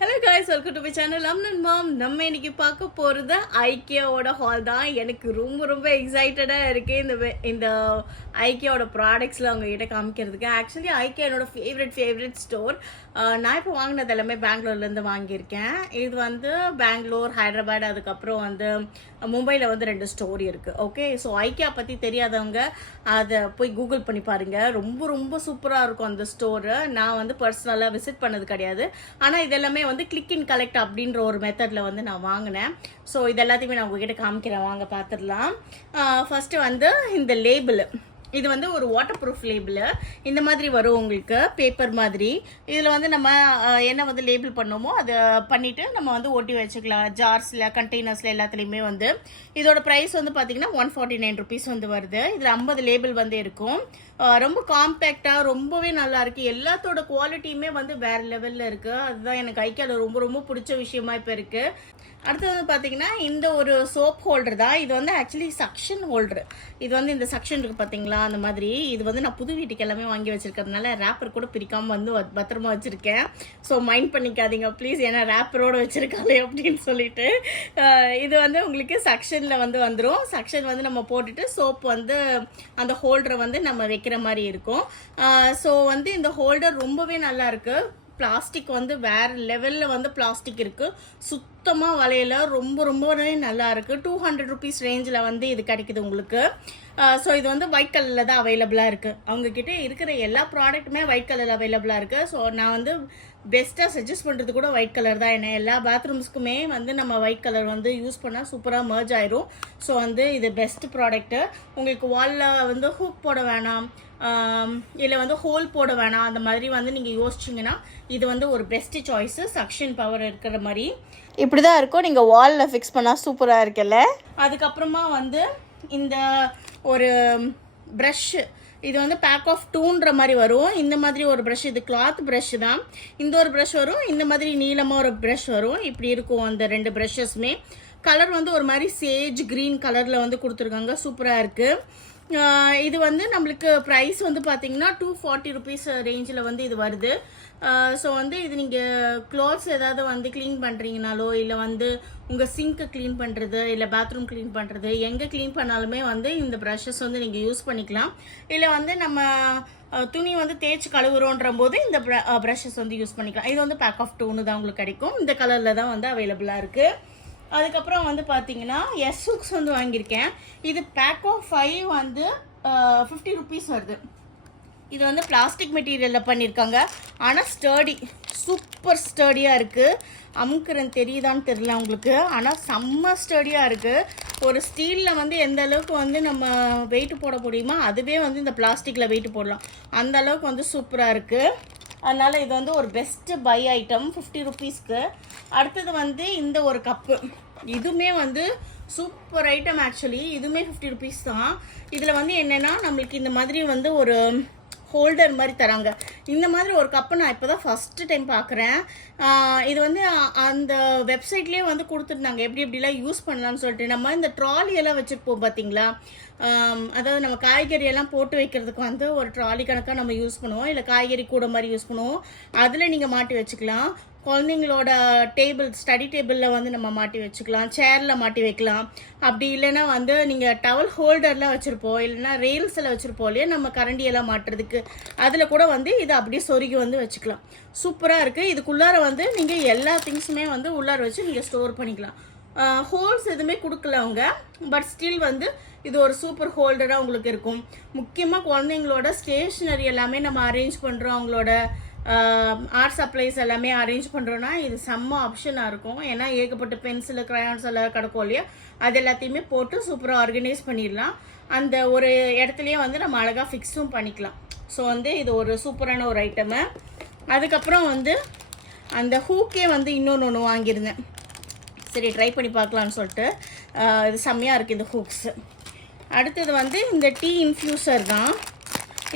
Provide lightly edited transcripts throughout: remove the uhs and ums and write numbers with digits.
Hello guys, welcome to my channel அம்னன் ma'am. நம்ம இன்னைக்கு பார்க்க போகிறது ஐக்கியாவோட ஹால் தான். எனக்கு ரொம்ப ரொம்ப எக்ஸைட்டடாக இருக்குது இந்த ஐக்கியாவோட ப்ராடக்ட்ஸ்லாம் அவங்ககிட்ட காமிக்கிறதுக்கு. ஆக்சுவலி ஐக்கியா என்னோட ஃபேவரட் ஸ்டோர். நான் இப்போ வாங்கினது எல்லாமே பெங்களூர்லேருந்து வாங்கியிருக்கேன். இது வந்து பெங்களூர், ஹைதராபாத், அதுக்கப்புறம் வந்து மும்பையில் வந்து 2 ஸ்டோர் இருக்குது. ஓகே, ஸோ ஐக்கியா பற்றி தெரியாதவங்க அதை போய் கூகுள் பண்ணி பாருங்கள். ரொம்ப ரொம்ப சூப்பராக இருக்கும் அந்த ஸ்டோரு. நான் வந்து பர்சனலாக விசிட் பண்ணது கிடையாது, ஆனால் இதெல்லாமே வந்து கிளிக் இன் கலெக்ட் அப்படின்ற ஒரு மெத்தடில் வந்து நான் வாங்கினேன். ஸோ இது எல்லாத்தையுமே நான் உங்ககிட்ட காமிக்கிறேன், வாங்க பார்த்துடலாம். ஃபஸ்ட்டு வந்து இந்த லேபிள். இது வந்து ஒரு வாட்டர் ப்ரூஃப் லேபிள். இந்த மாதிரி வரும் உங்களுக்கு, பேப்பர் மாதிரி. இதில் வந்து நம்ம என்ன வந்து லேபிள் பண்ணோமோ அதை பண்ணிவிட்டு நம்ம வந்து ஒட்டி வச்சுக்கலாம். ஜார்ஸில், கண்டெய்னர்ஸில் எல்லாத்துலேயுமே வந்து இதோட ப்ரைஸ் வந்து பார்த்திங்கன்னா 149 ருபீஸ் வந்து வருது. இதில் 50 லேபிள் வந்து இருக்கும். ரொம்ப காம்பேக்டாக ரொம்பவே நல்லாயிருக்கு. எல்லாத்தோட குவாலிட்டியுமே வந்து வேறு லெவலில் இருக்குது. அதுதான் எனக்கு ஐக்கியாவில் ரொம்ப ரொம்ப பிடிச்ச விஷயமா இப்போ இருக்குது. அடுத்து வந்து பார்த்தீங்கன்னா இந்த ஒரு சோப் ஹோல்டர் தான். இது வந்து ஆக்சுவலி சக்ஷன் ஹோல்டர். இது வந்து இந்த சக்ஷன் இருக்குது பார்த்தீங்களா, அந்த மாதிரி. இது வந்து நான் புது வீட்டுக்கு எல்லாமே வாங்கி வச்சுருக்கிறதுனால ரேப்பர் கூட பிரிக்காமல் வந்து பத்திரமா வச்சுருக்கேன். ஸோ மைண்ட் பண்ணிக்காதீங்க ப்ளீஸ், ஏன்னா ரேப்பரோடு வச்சுருக்காளே அப்படின்னு சொல்லிட்டு. இது வந்து உங்களுக்கு சக்ஷனில் வந்து வந்துடும். சக்ஷன் வந்து நம்ம போட்டுட்டு சோப் வந்து அந்த ஹோல்டரை வந்து நம்ம வைக்கிற மாதிரி இருக்கும். ஸோ வந்து இந்த ஹோல்டர் ரொம்பவே நல்லா இருக்குது. பிளாஸ்டிக் வந்து வேறு லெவலில் வந்து பிளாஸ்டிக் இருக்குது. சுத்தமாக வளையல, ரொம்ப ரொம்பவே நல்லா இருக்குது. 200 ருபீஸ் ரேஞ்சில் வந்து இது கிடைக்குது உங்களுக்கு. ஸோ இது வந்து ஒயிட் கலரில் தான் அவைலபிளாக இருக்குது. அவங்கக்கிட்ட இருக்கிற எல்லா ப்ராடக்ட்டுமே ஒயிட் கலரில் அவைலபிளாக இருக்குது. ஸோ நான் வந்து பெஸ்ட்டாக சஜஸ்ட் பண்ணுறது கூட ஒயிட் கலர் தான். என்ன எல்லா பாத்ரூம்ஸ்க்குமே வந்து நம்ம ஒயிட் கலர் வந்து யூஸ் பண்ணால் சூப்பராக மர்ஜ் ஆயிரும். ஸோ வந்து இது பெஸ்ட் ப்ராடக்ட்டு. உங்களுக்கு வாலில் வந்து ஹூக் போட வேணாம், இல்லை வந்து ஹோல் போட வேணாம், அந்த மாதிரி வந்து நீங்கள் யோசிச்சிங்கன்னா இது வந்து ஒரு பெஸ்ட்டு சாய்ஸு. சக்ஷன் பவர் இருக்கிற மாதிரி இப்படி தான் இருக்கும். நீங்கள் வாலில் ஃபிக்ஸ் பண்ணால் சூப்பராக இருக்குல்ல. அதுக்கப்புறமா வந்து இந்த ஒரு ப்ரஷ்ஷு. இது வந்து பேக் ஆஃப் 2ன்ற மாதிரி வரும். இந்த மாதிரி ஒரு ப்ரஷ், இது கிளாத் ப்ரஷ் தான். இந்த ஒரு ப்ரஷ் வரும், இந்த மாதிரி நீளமாக ஒரு ப்ரஷ் வரும். இப்படி இருக்கும் அந்த 2 ப்ரஷஸுமே. கலர் வந்து ஒரு மாதிரி சேஜ் க்ரீன் கலரில் வந்து கொடுத்துருக்காங்க. சூப்பராக இருக்குது. இது வந்து நம்மளுக்கு ப்ரைஸ் வந்து பார்த்தீங்கன்னா 240 ருபீஸ் ரேஞ்சில் வந்து இது வருது. ஸோ வந்து இது நீங்கள் க்ளாத்ஸ் ஏதாவது வந்து க்ளீன் பண்ணுறீங்கனாலோ, இல்லை வந்து உங்கள் சிங்க்கை க்ளீன் பண்ணுறது, இல்லை பாத்ரூம் க்ளீன் பண்ணுறது, எங்கே க்ளீன் பண்ணாலுமே வந்து இந்த ப்ரஷஸ் வந்து நீங்கள் யூஸ் பண்ணிக்கலாம். இல்லை வந்து நம்ம துணி வந்து தேய்ச்சி கழுவுறோன்ற போது இந்த ப்ரஷஸ் வந்து யூஸ் பண்ணிக்கலாம். இது வந்து பேக் ஆஃப் 2 தான் உங்களுக்கு கிடைக்கும். இந்த கலரில் தான் வந்து அவைலபிளாக இருக்குது. அதுக்கப்புறம் வந்து பார்த்தீங்கன்னா ஹூக்ஸ் வந்து வாங்கியிருக்கேன். இது பேக் ஆஃப் 5 வந்து 50 ருபீஸ் வருது. இது வந்து பிளாஸ்டிக் மெட்டீரியலில் பண்ணியிருக்காங்க, ஆனால் ஸ்டர்டி, சூப்பர் ஸ்டர்டியாக இருக்குது. அமுக்குறேன் தெரியுதான்னு தெரியல உங்களுக்கு, ஆனால் செம்ம ஸ்டர்டியாக இருக்குது. ஒரு ஸ்டீலில் வந்து எந்த அளவுக்கு வந்து நம்ம வெயிட்டு போட முடியுமோ அதுவே வந்து இந்த பிளாஸ்டிக்கில் வெயிட்டு போடலாம். அந்த அளவுக்கு வந்து சூப்பராக இருக்குது. அதனால் இது வந்து ஒரு பெஸ்ட்டு பை ஐட்டம் 50 ருபீஸ்க்கு. அடுத்தது வந்து இந்த ஒரு கப்பு. இதுவுமே வந்து சூப்பர் ஐட்டம். ஆக்சுவலி இதுவுமே 50 ருபீஸ் தான். இதில் வந்து என்னென்னா நம்மளுக்கு இந்த மாதிரி வந்து ஒரு ஹோல்டர் மாதிரி தராங்க. இந்த மாதிரி ஒரு கப்பை நான் இப்போ தான் ஃபஸ்ட்டு டைம் பார்க்குறேன். இது வந்து அந்த வெப்சைட்லேயே வந்து கொடுத்துருந்தாங்க எப்படி எப்படிலாம் யூஸ் பண்ணலான்னு சொல்லிட்டு. நம்ம இந்த ட்ராலியெல்லாம் வச்சுருப்போம் பார்த்தீங்களா, அதாவது நம்ம காய்கறியெல்லாம் போட்டு வைக்கிறதுக்கு வந்து ஒரு ட்ராலி கணக்காக நம்ம யூஸ் பண்ணுவோம், இல்லை காய்கறி கூட மாதிரி யூஸ் பண்ணுவோம். அதில் நீங்கள் மாட்டி வச்சுக்கலாம். குழந்தைங்களோட டேபிள், ஸ்டடி டேபிளில் வந்து நம்ம மாட்டி வச்சுக்கலாம், சேரில் மாட்டி வைக்கலாம். அப்படி இல்லைன்னா வந்து நீங்கள் டவல் ஹோல்டரில் வச்சுருப்போம், இல்லைன்னா ரெயில்ஸில் வச்சுருப்போம் இல்லையா நம்ம கரண்டியெல்லாம் மாட்டுறதுக்கு, அதில் கூட வந்து இது அப்படியே சொருகி வந்து வச்சுக்கலாம். சூப்பராக இருக்குது. இதுக்குள்ளார வந்து நீங்கள் எல்லா திங்ஸுமே வந்து உள்ளார வச்சு நீங்கள் ஸ்டோர் பண்ணிக்கலாம். ஹோல்ஸ் எதுவுமே கொடுக்கல அவங்க, பட் ஸ்டில் வந்து இது ஒரு சூப்பர் ஹோல்டராக உங்களுக்கு இருக்கும். முக்கியமாக குழந்தைங்களோட ஸ்டேஷ்னரி எல்லாமே நம்ம அரேஞ்ச் பண்ணுறோம், அவங்களோட ஆர்ட் சப்ளைஸ் எல்லாமே அரேஞ்ச் பண்ணுறோன்னா இது செம்ம ஆப்ஷனாக இருக்கும். ஏன்னா ஏகப்பட்ட பென்சிலு, க்ரையான்ஸ் எல்லாம் கிடக்கும் இல்லையா, அது எல்லாத்தையுமே போட்டு சூப்பராக ஆர்கனைஸ் பண்ணிடலாம். அந்த ஒரு இடத்துலையே வந்து நம்ம அழகாக ஃபிக்ஸும் பண்ணிக்கலாம். ஸோ வந்து இது ஒரு சூப்பரான ஒரு ஐட்டமு. அதுக்கப்புறம் வந்து அந்த ஹூக்கே வந்து இன்னொன்று வாங்கியிருந்தேன். சரி ட்ரை பண்ணி பார்க்கலான்னு சொல்லிட்டு. இது செம்மையாக இருக்குது இந்த ஹூக்ஸு. அடுத்தது வந்து இந்த டீ இன்ஃப்யூசர் தான்.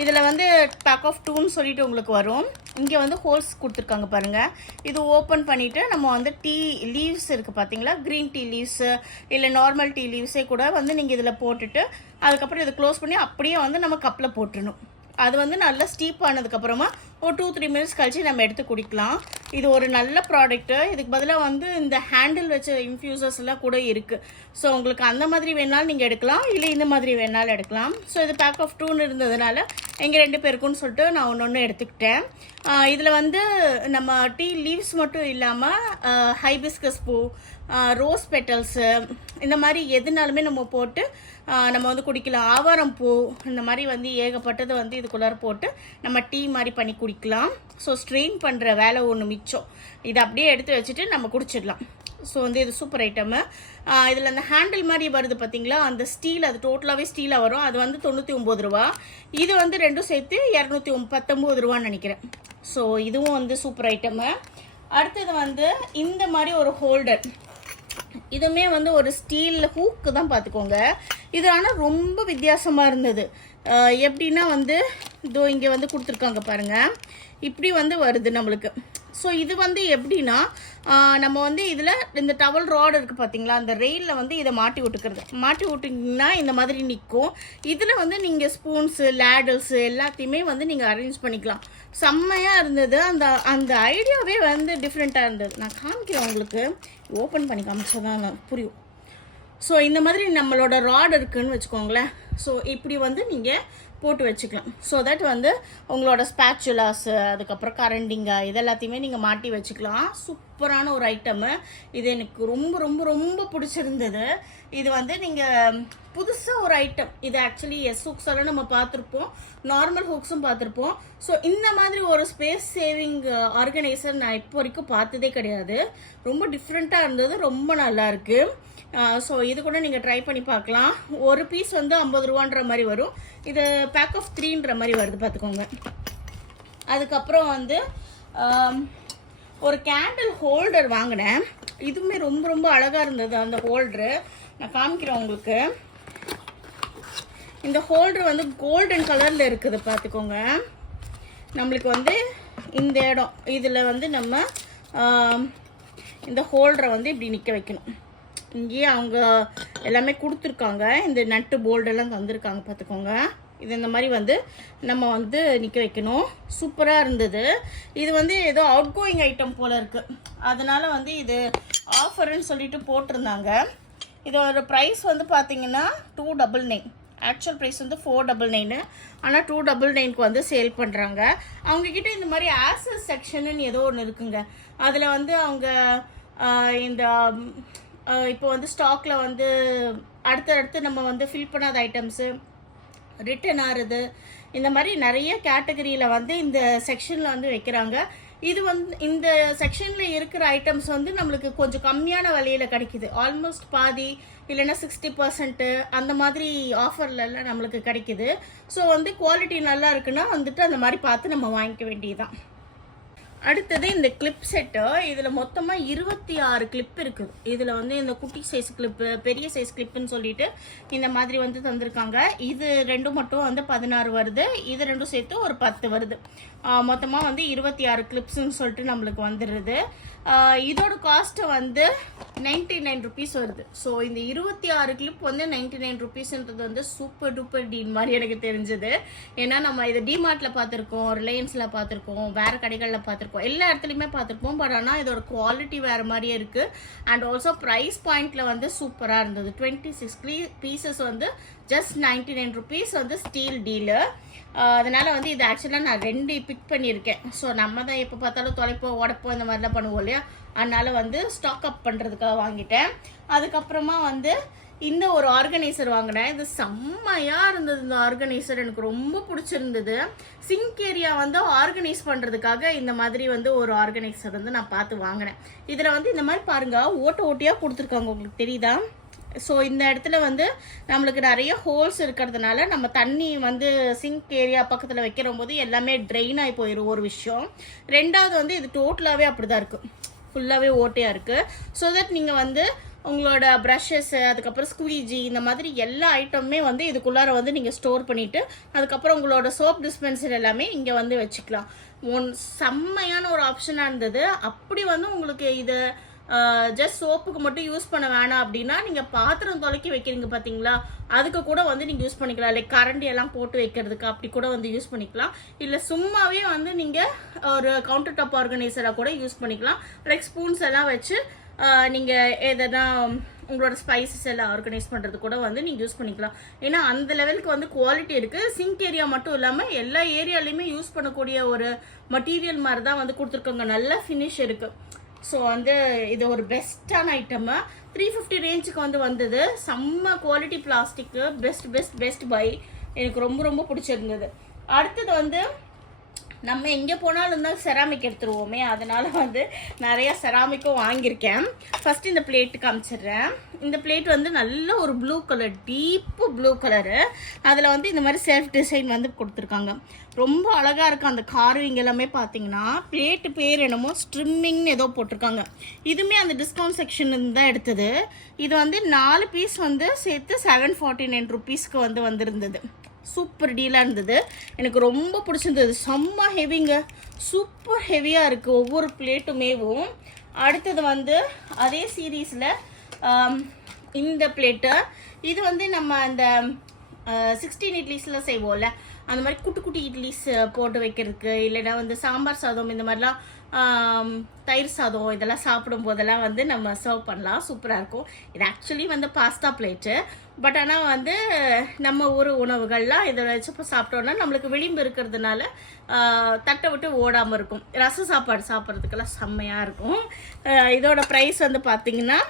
இதில் வந்து பேக் ஆஃப் 2ன்னு சொல்லிட்டு உங்களுக்கு வரும். இங்கே வந்து ஹோல்ஸ் கொடுத்துருக்காங்க பாருங்கள். இது ஓப்பன் பண்ணிவிட்டு நம்ம வந்து டீ லீவ்ஸ் இருக்குது பார்த்தீங்களா, க்ரீன் டீ லீவ்ஸு இல்லை நார்மல் டீ லீவ்ஸே கூட வந்து நீங்கள் இதில் போட்டுட்டு அதுக்கப்புறம் இதை க்ளோஸ் பண்ணி அப்படியே வந்து நம்ம கப்பில் போட்டுடணும். அது வந்து நல்லா ஸ்டீப் ஆனதுக்கப்புறமா ஒரு 2-3 மினிட்ஸ் கழிச்சு நம்ம எடுத்து குடிக்கலாம். இது ஒரு நல்ல ப்ராடக்ட்டு. இதுக்கு பதிலாக வந்து இந்த ஹேண்டில் வச்ச இன்ஃப்யூசர்ஸ் எல்லாம் கூட இருக்குது. ஸோ உங்களுக்கு அந்த மாதிரி வேணாலும் நீங்கள் எடுக்கலாம், இல்லை இந்த மாதிரி வேணாலும் எடுக்கலாம். ஸோ இது பேக் ஆஃப் 2ன்னு இருந்ததுனால எங்கள் 2 பேருக்குன்னு சொல்லிட்டு நான் ஒன்று எடுத்துக்கிட்டேன். இதில் வந்து நம்ம டீ லீவ்ஸ் மட்டும் இல்லாமல் ஹைபிஸ்கஸ் பூ, ரோஸ் பெட்டல்ஸு, இந்த மாதிரி எதுனாலுமே நம்ம போட்டு நம்ம வந்து குடிக்கலாம். ஆவாரம் பூ, இந்த மாதிரி வந்து ஏகப்பட்டது வந்து இதுக்குள்ளார போட்டு நம்ம டீ மாதிரி பண்ணி குடிக்கலாம். ஸோ ஸ்ட்ரெயின் பண்ணுற வேலை ஒன்று மிச்சம். இதை அப்படியே எடுத்து வச்சுட்டு நம்ம குடிச்சிடலாம். ஸோ வந்து இது சூப்பர் ஐட்டமு. இதில் அந்த ஹேண்டில் மாதிரி வருது பார்த்தீங்களா, அந்த ஸ்டீல், அது டோட்டலாகவே ஸ்டீலாக வரும். அது வந்து 99 ரூபா. இது வந்து ரெண்டும் சேர்த்து 219 ரூபான்னு நினைக்கிறேன். ஸோ இதுவும் வந்து சூப்பர் ஐட்டமு. அடுத்தது வந்து இந்த மாதிரி ஒரு ஹோல்டர். இதுவுமே வந்து ஒரு ஸ்டீல் ஹூக்கு தான் பார்த்துக்கோங்க. இது ஆனால் ரொம்ப வித்தியாசமாக இருந்தது. எப்படின்னா வந்து இதோ இங்கே வந்து கொடுத்துருக்காங்க பாருங்கள், இப்படி வந்து வருது நம்மளுக்கு. ஸோ இது வந்து எப்படின்னா நம்ம வந்து இதில் இந்த டவல் ராட் இருக்குது பார்த்தீங்களா, அந்த ரெயிலில் வந்து இதை மாட்டி விட்டிங்கன்னா இந்த மாதிரி நிற்கும். இதில் வந்து நீங்கள் ஸ்பூன்ஸு, லேடல்ஸு எல்லாத்தையுமே வந்து நீங்கள் அரேஞ்ச் பண்ணிக்கலாம். செம்மையாக இருந்தது. அந்த அந்த ஐடியாவே வந்து டிஃப்ரெண்ட்டாக இருந்தது. நான் காமிக்கிறேன் உங்களுக்கு, ஓப்பன் பண்ணி காமிச்சா தான் புரியும். ஸோ இந்த மாதிரி நம்மளோட ராட் இருக்குதுன்னு வச்சுக்கோங்களேன். ஸோ இப்படி வந்து நீங்கள் போட்டு வச்சுக்கலாம். ஸோ தட் வந்து உங்களோட ஸ்பேச்சுலாஸு, அதுக்கப்புறம் கரண்டிங்க, இதெல்லாத்தையுமே நீங்கள் மாட்டி வச்சுக்கலாம். சூப்பரான ஒரு ஐட்டமு. இது எனக்கு ரொம்ப ரொம்ப ரொம்ப பிடிச்சிருந்தது. இது வந்து நீங்கள் புதுசாக ஒரு ஐட்டம். இது ஆக்சுவலி எஸ் ஹூக்ஸ் எல்லாம் நம்ம பார்த்துருப்போம், நார்மல் ஹூக்ஸும் பார்த்துருப்போம். ஸோ இந்த மாதிரி ஒரு ஸ்பேஸ் சேவிங் ஆர்கனைசர் நான் இப்போ வரைக்கும் பார்த்ததே கிடையாது. ரொம்ப டிஃப்ரெண்ட்டாக இருந்தது, ரொம்ப நல்லாயிருக்கு. ஸோ இது கூட நீங்கள் ட்ரை பண்ணி பார்க்கலாம். ஒரு பீஸ் வந்து 50 ரூபான்ற மாதிரி வரும். இது பேக் ஆஃப் 3ன்ற மாதிரி வருது பார்த்துக்கோங்க. அதுக்கப்புறம் வந்து ஒரு கேண்டில் ஹோல்டர் வாங்கினேன். இதுவுமே ரொம்ப ரொம்ப அழகாக இருந்தது அந்த ஹோல்டரு. நான் காமிக்கிறேன் உங்களுக்கு. இந்த ஹோல்டர் வந்து கோல்டன் கலரில் இருக்குது பார்த்துக்கோங்க. நம்மளுக்கு வந்து இந்த இடம் இதில் வந்து நம்ம இந்த ஹோல்டரை வந்து இப்படி நிற்க வைக்கணும். இங்கேயே அவங்க எல்லாமே கொடுத்துருக்காங்க, இந்த நட்டு போல்டெல்லாம் தந்துருக்காங்க பார்த்துக்கோங்க. இது இந்த மாதிரி வந்து நம்ம வந்து நிற்க வைக்கணும். சூப்பராக இருந்தது. இது வந்து ஏதோ அவுட் கோயிங் ஐட்டம் போல் இருக்குது, அதனால் வந்து இது ஆஃபர்னு சொல்லிட்டு போட்டிருந்தாங்க. இதோட ப்ரைஸ் வந்து பார்த்தீங்கன்னா 299. ஆக்சுவல் ப்ரைஸ் வந்து 499. ஆனால் 299க்கு வந்து சேல் பண்ணுறாங்க. அவங்கக்கிட்ட இந்த மாதிரி ஆசஸ் செக்ஷனுன்னு ஏதோ ஒன்று இருக்குங்க. அதில் வந்து அவங்க இந்த இப்போ வந்து ஸ்டாக்கில் வந்து அடுத்தடுத்து நம்ம வந்து ஃபில் பண்ணாத ஐட்டம்ஸு, ரிட்டன் ஆறுது, இந்த மாதிரி நிறைய கேட்டகரியில் வந்து இந்த செக்ஷனில் வந்து வைக்கிறாங்க. இது வந்து இந்த செக்ஷனில் இருக்கிற ஐட்டம்ஸ் வந்து நம்மளுக்கு கொஞ்சம் கம்மியான விலையில் கிடைக்குது. ஆல்மோஸ்ட் பாதி இல்லைன்னா 60% அந்த மாதிரி ஆஃபர்லலாம் நம்மளுக்கு கிடைக்குது. ஸோ வந்து குவாலிட்டி நல்லா இருக்குன்னா வந்துட்டு அந்த மாதிரி பார்த்து நம்ம வாங்கிக்க வேண்டியதுதான். அடுத்தது இந்த கிளிப் செட்டு. இதில் மொத்தமாக 26 கிளிப் இருக்குது. இதில் வந்து இந்த குட்டி சைஸ் கிளிப்பு, பெரிய சைஸ் கிளிப்புன்னு சொல்லிட்டு இந்த மாதிரி வந்து தந்திருக்காங்க. இது ரெண்டும் மட்டும் வந்து 16 வருது, இது ரெண்டும் சேர்த்து ஒரு 10 வருது. மொத்தமாக வந்து 26 கிளிப்ஸ்ன்னு சொல்லிட்டு நம்மளுக்கு வந்துடுது. இதோட காஸ்ட்டு வந்து 99 ருபீஸ் வருது. ஸோ இந்த 26 கிளிப் வந்து 99 ருபீஸ்ன்றது வந்து சூப்பர் டூப்பர் டீல் மாதிரி எனக்கு தெரிஞ்சது. ஏன்னா நம்ம இதை டிமார்ட்டில் பார்த்துருக்கோம், ரிலையன்ஸில் பார்த்துருக்கோம், வேறு கடைகளில் பார்த்துருக்கோம், எல்லா இடத்துலையுமே பார்த்துருப்போம். பட் ஆனால் இதோட குவாலிட்டி வேறு மாதிரியே இருக்குது. அண்ட் ஆல்சோ ப்ரைஸ் பாயிண்டில் வந்து சூப்பராக இருந்தது. 26 பீசஸ் வந்து ஜஸ்ட் 99 ருபீஸ் வந்து ஸ்டீல் டீலு. அதனால் வந்து இது ஆக்சுவலாக நான் 2 பிக் பண்ணியிருக்கேன். ஸோ நம்ம தான் எப்போ பார்த்தாலும் தொலைப்போம், உடப்போம், இந்த மாதிரிலாம் பண்ணுவோம் இல்லையா, அதனால் வந்து ஸ்டாக் அப் பண்ணுறதுக்காக வாங்கிட்டேன். அதுக்கப்புறமா வந்து இந்த ஒரு ஆர்கனைசர் வாங்கினேன். இது செம்மையாக இருந்தது. இந்த ஆர்கனைசர் எனக்கு ரொம்ப பிடிச்சிருந்தது. சிங்க் ஏரியா வந்து ஆர்கனைஸ் பண்ணுறதுக்காக இந்த மாதிரி வந்து ஒரு ஆர்கனைசர் வந்து நான் பார்த்து வாங்கினேன். இதில் வந்து இந்த மாதிரி பாருங்கள், ஓட்ட ஓட்டியாக கொடுத்துருக்காங்க, உங்களுக்கு தெரியுதா? ஸோ இந்த இடத்துல வந்து நம்மளுக்கு நிறைய ஹோல்ஸ் இருக்கிறதுனால நம்ம தண்ணி வந்து சிங்க் ஏரியா பக்கத்தில் வைக்கிற போது எல்லாமே ட்ரெயின் ஆகி போயிடும் ஒரு விஷயம். ரெண்டாவது வந்து இது டோட்டலாகவே அப்படி தான் இருக்குது, ஃபுல்லாகவே ஓட்டையாக இருக்குது. ஸோ தட் நீங்கள் வந்து உங்களோட ப்ரஷஸ்ஸு, அதுக்கப்புறம் ஸ்குவீஜி, இந்த மாதிரி எல்லா ஐட்டமுமே வந்து இதுக்குள்ளார வந்து நீங்கள் ஸ்டோர் பண்ணிவிட்டு அதுக்கப்புறம் உங்களோட சோப் டிஸ்பென்சர் எல்லாமே இங்கே வந்து வச்சுக்கலாம். செம்மையான ஒரு ஆப்ஷனாக இருந்தது. அப்படி வந்து உங்களுக்கு இதை ஜஸ்ட் சோப்புக்கு மட்டும் யூஸ் பண்ண வேணாம் அப்படின்னா நீங்கள் பாத்திரம் துலக்கி வைக்கிறீங்க பார்த்தீங்களா, அதுக்கு கூட வந்து நீங்கள் யூஸ் பண்ணிக்கலாம். லைக் கரண்டி எல்லாம் போட்டு வைக்கிறதுக்கு அப்படி கூட வந்து யூஸ் பண்ணிக்கலாம். இல்லை சும்மாவே வந்து நீங்கள் ஒரு கவுண்டர் டாப் ஆர்கனைசராக கூட யூஸ் பண்ணிக்கலாம். லைக் ஸ்பூன்ஸ் எல்லாம் வச்சு நீங்கள் எதனா உங்களோட ஸ்பைசஸ் எல்லாம் ஆர்கனைஸ் பண்ணுறது கூட வந்து நீங்கள் யூஸ் பண்ணிக்கலாம். ஏன்னா அந்த லெவலுக்கு வந்து குவாலிட்டி இருக்குது. சிங்க் ஏரியா மட்டும் இல்லாமல் எல்லா ஏரியாலையுமே யூஸ் பண்ணக்கூடிய ஒரு மெட்டீரியல் மாதிரி தான் வந்து கொடுத்துருக்காங்க. நல்ல ஃபினிஷ் இருக்குது. ஸோ வந்து இது ஒரு பெஸ்ட்டான ஐட்டமு. 350 ரேஞ்சுக்கு வந்து வந்தது. செம்ம குவாலிட்டி பிளாஸ்டிக்கு. Best by. எனக்கு ரொம்ப ரொம்ப பிடிச்சிருந்தது. அடுத்தது வந்து நம்ம எங்கே போனாலும் தான் செராமிக் எடுத்துருவோமே, அதனால் வந்து நிறையா செராமிக்கும் வாங்கியிருக்கேன். ஃபஸ்ட்டு இந்த பிளேட்டு காமிச்சிடுறேன். இந்த பிளேட் வந்து நல்ல ஒரு ப்ளூ கலர், டீப்பு ப்ளூ கலரு. அதில் வந்து இந்த மாதிரி செல்ஃப் டிசைன் வந்து கொடுத்துருக்காங்க. ரொம்ப அழகாக இருக்குது. அந்த கார்விங் எல்லாமே பார்த்தீங்கன்னா பிளேட்டு பேர் என்னமோ ஸ்ட்ரிம்மிங்னு ஏதோ போட்டிருக்காங்க. இதுவுமே அந்த டிஸ்கவுண்ட் செக்ஷன் தான் எடுத்தது. இது வந்து 4 பீஸ் வந்து சேர்த்து 749 ருபீஸ்க்கு வந்து வந்திருந்தது. சூப்பர் டீலாக இருந்தது. எனக்கு ரொம்ப பிடிச்சிருந்தது. செம்ம ஹெவிங்க, சூப்பர் ஹெவியாக இருக்குது ஒவ்வொரு பிளேட்டுமேவும். அடுத்தது வந்து அதே சீரீஸில் இந்த பிளேட்டு. இது வந்து நம்ம அந்த 16 இட்லிஸில் செய்வோம்ல, அந்த மாதிரி குட்டி குட்டி இட்லிஸ் போட்டு வைக்கிறதுக்கு, இல்லைன்னா வந்து சாம்பார் சாதம் இந்த மாதிரிலாம் தயிர் சாதம் இதெல்லாம் சாப்பிடும் போதெல்லாம் வந்து நம்ம சர்வ் பண்ணலாம். சூப்பராக இருக்கும். இது ஆக்சுவலி வந்து பாஸ்தா பிளேட்டு. பட் ஆனால் வந்து நம்ம ஊர் உணவுகள்லாம் இதை வச்சு இப்போ சாப்பிட்டோன்னா நம்மளுக்கு விளிம்பு இருக்கிறதுனால தட்டை விட்டு ஓடாமல் இருக்கும். ரச சாப்பாடு சாப்பிட்றதுக்கெல்லாம் செம்மையாக இருக்கும். இதோட ப்ரைஸ் வந்து பார்த்திங்கன்னா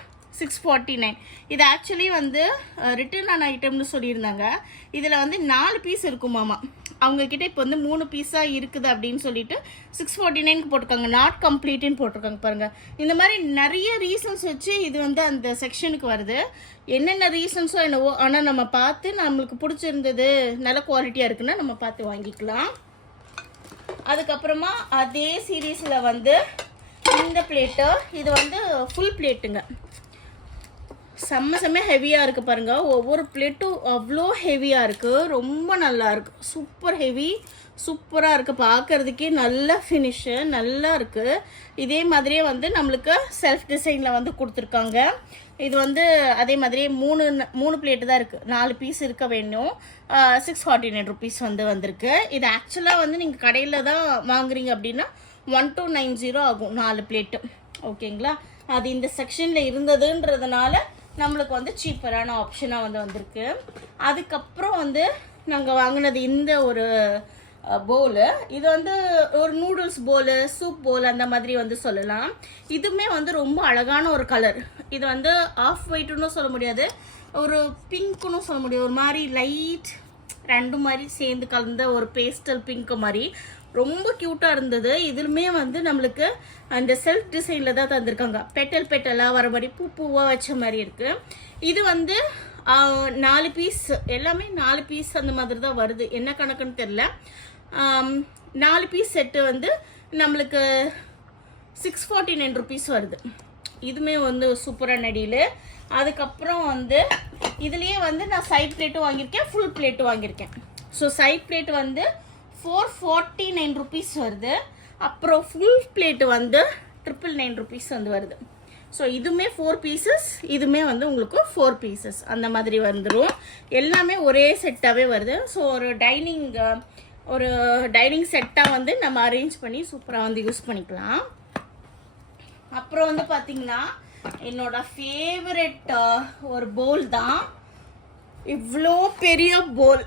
649. இது ஆக்சுவலி வந்து ரிட்டர்ன் ஆன ஐட்டம்னு சொல்லியிருந்தாங்க. இதில் வந்து 4 பீஸ் இருக்குமாமா. அவங்கக்கிட்ட இப்போ வந்து 3 பீஸாக இருக்குது அப்படின்னு சொல்லிட்டு 649க்கு போட்டிருக்காங்க. நாட் கம்ப்ளீட்டுன்னு போட்டிருக்காங்க பாருங்கள். இந்த மாதிரி நிறைய ரீசன்ஸ் வச்சு இது வந்து அந்த செக்ஷனுக்கு வருது. என்னென்ன ரீசன்ஸோ என்னவோ, ஆனால் நம்ம பார்த்து நம்மளுக்கு பிடிச்சிருந்தது, நல்ல குவாலிட்டியாக இருக்குன்னா நம்ம பார்த்து வாங்கிக்கலாம். அதுக்கப்புறமா அதே சீரீஸில் வந்து இந்த பிளேட்டு. இது வந்து ஃபுல் பிளேட்டுங்க. செம்ம ஹெவியாக இருக்குது பாருங்கள். ஒவ்வொரு பிளேட்டும் அவ்வளோ ஹெவியாக இருக்குது. ரொம்ப நல்லா இருக்குது. சூப்பர் ஹெவி, சூப்பராக இருக்குது. பார்க்குறதுக்கே நல்ல ஃபினிஷு, நல்லா இருக்குது. இதே மாதிரியே வந்து நம்மளுக்கு செல்ஃப் டிசைனில் வந்து கொடுத்துருக்காங்க. இது வந்து அதே மாதிரியே 3 பிளேட்டு தான் இருக்குது. 4 பீஸ் இருக்க வேணும். 649 ருபீஸ் வந்து வந்திருக்கு. இது ஆக்சுவலாக வந்து நீங்கள் கடையில் தான் வாங்குறீங்க அப்படின்னா 1290 ஆகும் 4 பிளேட்டு. ஓகேங்களா? அது இந்த செக்ஷனில் இருந்ததுன்றதுனால நம்மளுக்கு வந்து சீப்பரான ஆப்ஷனாக வந்து வந்திருக்கு. அதுக்கப்புறம் வந்து நாங்கள் வாங்கினது இந்த ஒரு போலு. இது வந்து ஒரு நூடுல்ஸ் போலு, சூப் போல் அந்த மாதிரி வந்து சொல்லலாம். இதுவுமே வந்து ரொம்ப அழகான ஒரு கலர். இது வந்து ஆஃப் ஒயிட்டுன்னு சொல்ல முடியாது, ஒரு பிங்க்குன்னு சொல்ல முடியாது. ஒரு மாதிரி லைட் ரெண்டு மாதிரி சேர்ந்து கலந்த ஒரு பேஸ்டல் பிங்க் மாதிரி ரொம்ப க்யூட்டாக இருந்தது. இதுலுமே வந்து நம்மளுக்கு அந்த செல்ஃப் டிசைனில் தான் தந்திருக்காங்க. பெட்டலாக வர மாதிரி பூவாக வச்ச மாதிரி இருக்குது. இது வந்து 4 பீஸ், எல்லாமே 4 பீஸ் அந்த மாதிரி தான் வருது. என்ன கணக்குன்னு தெரில. 4 பீஸ் செட்டு வந்து நம்மளுக்கு 649 ருபீஸ் வருது. இதுவுமே வந்து சூப்பரான டீலு. அதுக்கப்புறம் வந்து இதுலேயே வந்து நான் சைட் பிளேட்டும் வாங்கியிருக்கேன், ஃபுல் பிளேட்டும் வாங்கியிருக்கேன். ஸோ சைட் பிளேட் வந்து 449 ருபீஸ் வருது. அப்புறம் ஃபுல் பிளேட்டு வந்து 999 ருபீஸ் வந்து வருது. ஸோ இதுவுமே 4 பீசஸ், இதுவுமே வந்து உங்களுக்கு 4 பீசஸ் அந்த மாதிரி வந்துடும். எல்லாமே ஒரே செட்டாகவே வருது. ஸோ ஒரு டைனிங் செட்டாக வந்து நம்ம அரேஞ்ச் பண்ணி சூப்பராக வந்து யூஸ் பண்ணிக்கலாம். அப்புறம் வந்து பார்த்திங்கன்னா என்னோட ஃபேவரட் ஒரு போல் தான். இவ்வளோ பெரிய போல்.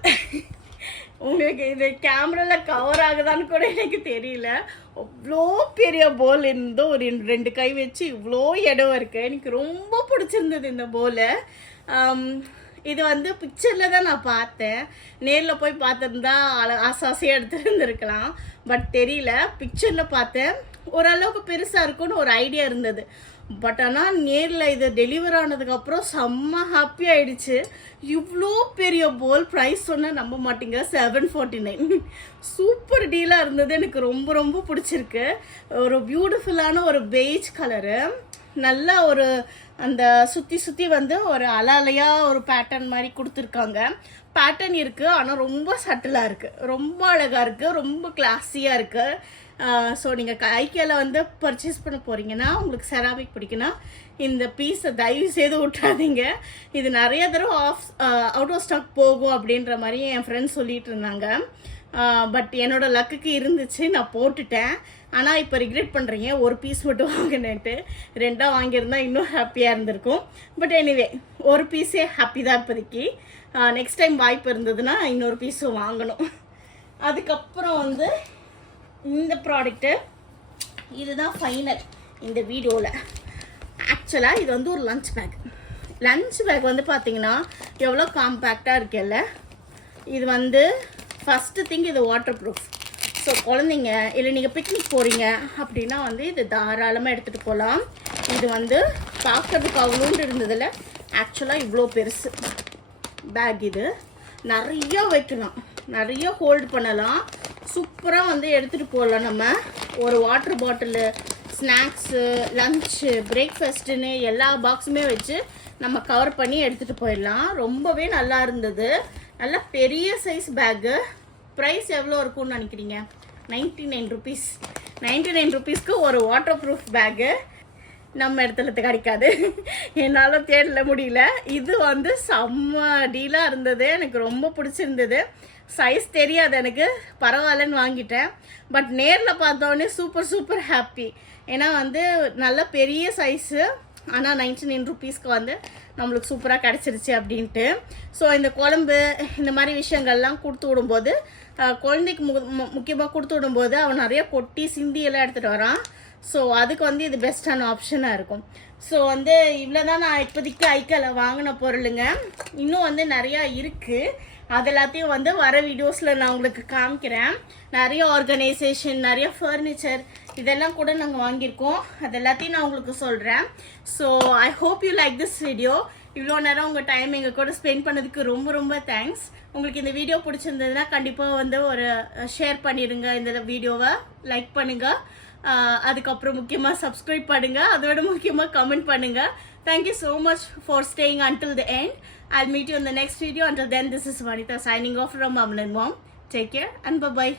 உங்களுக்கு இது கேமராவில் கவர் ஆகுதான்னு கூட எனக்கு தெரியல. அவ்வளோ பெரிய போல் இருந்தோ, ஒரு 2 கை வச்சு இவ்வளோ இடம் இருக்குது. எனக்கு ரொம்ப பிடிச்சிருந்தது இந்த போல். இது வந்து பிக்சரில் தான் நான் பார்த்தேன். நேரில் போய் பார்த்துருந்தா ஆசையாக எடுத்துருந்துருக்கலாம். பட் தெரியல, பிக்சரில் பார்த்தேன். ஓரளவுக்கு பெருசாக இருக்கும்னு ஒரு ஐடியா இருந்தது. பட் ஆனால் நேரில் இது டெலிவர் ஆனதுக்கப்புறம் செம்ம ஹாப்பி ஆகிடுச்சு. இவ்வளோ பெரிய போல் ப்ரைஸ் சொன்னால் நம்ப மாட்டீங்க, 749. சூப்பர் டீலாக இருந்தது. எனக்கு ரொம்ப ரொம்ப பிடிச்சிருக்கு. ஒரு பியூட்டிஃபுல்லான ஒரு பெய்ஜ் கலரு. நல்லா ஒரு அந்த சுற்றி வந்து ஒரு அலையாக ஒரு பேட்டர்ன் மாதிரி கொடுத்துருக்காங்க. பேட்டர்ன் இருக்குது, ஆனால் ரொம்ப சட்டிலாக இருக்குது. ரொம்ப அழகாக இருக்குது, ரொம்ப கிளாஸியாக இருக்குது. ஸோ நீங்கள் ஐக்கியாவில் வந்து பர்ச்சேஸ் பண்ண போகிறீங்கன்னா உங்களுக்கு செராமிக் பிடிக்குன்னா இந்த பீஸை தயவு செய்து விட்றாதீங்க. இது நிறைய தடவை அவுட் ஆஃப் ஸ்டாக் போகும் அப்படின்ற மாதிரி என் ஃப்ரெண்ட்ஸ் சொல்லிகிட்டு இருந்தாங்க. பட் என்னோடய லக்குக்கு இருந்துச்சு, நான் போட்டுட்டேன். ஆனால் இப்போ ரிக்ரெட் பண்ணுறீங்க ஒரு பீஸ் மட்டும் வாங்கினேன்ட்டு. 2 வாங்கியிருந்தா இன்னும் ஹாப்பியாக இருந்திருக்கும். பட் எனிவே ஒரு பீஸே ஹாப்பி தான் இப்போதைக்கு. நெக்ஸ்ட் டைம் வாய்ப்பு இருந்ததுன்னா இன்னொரு பீஸும் வாங்கணும். அதுக்கப்புறம் வந்து இந்த ப்ராடக்ட்டு இதுதான் ஃபைனல் இந்த வீடியோவில். ஆக்சுவலாக இது வந்து ஒரு லஞ்ச் பேக் வந்து பார்த்தீங்கன்னா எவ்வளோ காம்பேக்டாக இருக்குல்ல. இது வந்து ஃபஸ்ட்டு திங் இது வாட்டர் ப்ரூஃப். ஸோ குழந்தைங்க இல்லை நீங்கள் பிக்னிக் போகிறீங்க அப்படின்னா வந்து இது தாராளமாக எடுத்துகிட்டு போகலாம். இது வந்து பார்க்கறதுக்கு அவ்வளோண்டு இருந்ததில்ல, ஆக்சுவலாக இவ்வளோ பெருசு பேக். இது நிறைய வைக்கலாம், நிறைய ஹோல்டு பண்ணலாம், சூப்பராக வந்து எடுத்துகிட்டு போகலாம். நம்ம ஒரு வாட்டர் பாட்டிலு, ஸ்நாக்ஸு, லன்ச்சு, பிரேக்ஃபாஸ்ட்டுன்னு எல்லா பாக்ஸுமே வச்சு நம்ம கவர் பண்ணி எடுத்துகிட்டு போயிடலாம். ரொம்பவே நல்லா இருந்தது. நல்ல பெரிய சைஸ் பேக்கு. ப்ரைஸ் எவ்வளோ இருக்கும்னு நினைக்கிறீங்க? 99 ருபீஸ். 99 ருபீஸ்க்கு ஒரு வாட்டர் ப்ரூஃப் பேக்கு நம்ம இடத்துல கிடைக்காது. என்னால் தேடல முடியல. இது வந்து செம்ம டீலாக இருந்தது, எனக்கு ரொம்ப பிடிச்சிருந்தது. சைஸ் தெரியாது எனக்கு, பரவாயில்லன்னு வாங்கிட்டேன். பட் நேரில் பார்த்தோன்னே சூப்பர் ஹாப்பி. ஏன்னா வந்து நல்ல பெரிய சைஸு, ஆனால் 99 ருபீஸ்க்கு வந்து நம்மளுக்கு சூப்பராக கிடச்சிருச்சு அப்படின்ட்டு. ஸோ இந்த குழம்பு இந்த மாதிரி விஷயங்கள்லாம் கொடுத்து விடும்போது, குழந்தைக்கு முக்கியமாக கொடுத்து விடும்போது அவன் நிறைய கொட்டி சிந்தியெல்லாம் எடுத்துகிட்டு வரான். ஸோ அதுக்கு வந்து இது பெஸ்ட்டான ஆப்ஷனாக இருக்கும். ஸோ வந்து இவ்வளோ தான் நான் இப்போதைக்கு ஐக்கியாவில் வாங்கின பொருளுங்க. இன்னும் வந்து நிறையா இருக்குது. அது எல்லாத்தையும் வந்து வர வீடியோஸில் நான் உங்களுக்கு காமிக்கிறேன். நிறைய ஆர்கனைசேஷன், நிறைய ஃபர்னிச்சர் இதெல்லாம் கூட நாங்கள் வாங்கியிருக்கோம். அது எல்லாத்தையும் நான் உங்களுக்கு சொல்கிறேன். So I hope you like this video. இவ்வளோ நேரம் உங்கள் டைம் எங்கள் கூட ஸ்பெண்ட் பண்ணதுக்கு ரொம்ப தேங்க்ஸ். உங்களுக்கு இந்த வீடியோ பிடிச்சிருந்ததுன்னா கண்டிப்பாக வந்து ஒரு ஷேர் பண்ணிடுங்க, இந்த வீடியோவை லைக் பண்ணுங்கள். அதுக்கப்புறம் முக்கியமாக சப்ஸ்கிரைப் பண்ணுங்கள், அதோட முக்கியமாக கமெண்ட் பண்ணுங்கள். Thank you so much for staying until the end. I'll meet you in the next video. Until then, this is Vanitha signing off from Mom and Mom. Take care and bye-bye.